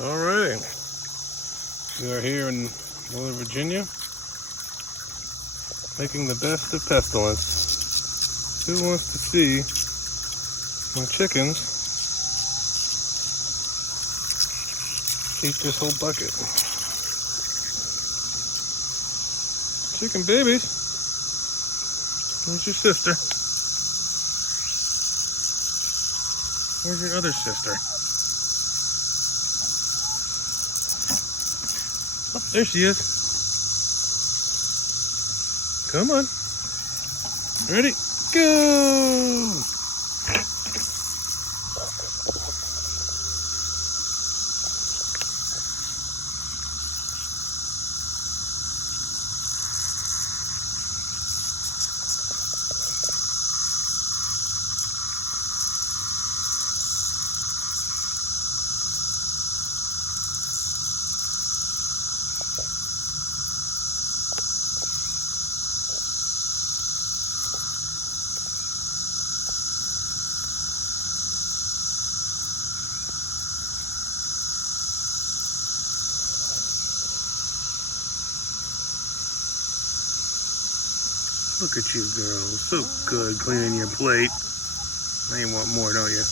Alright, we are here in Northern Virginia, making the best of pestilence. Who wants to see my chickens eat this whole bucket? Chicken babies, where's your sister? Where's your other sister? Oh, there she is. Come on. Ready? Go! Look at you, girl. So good cleaning your plate. Now you want more, don't you?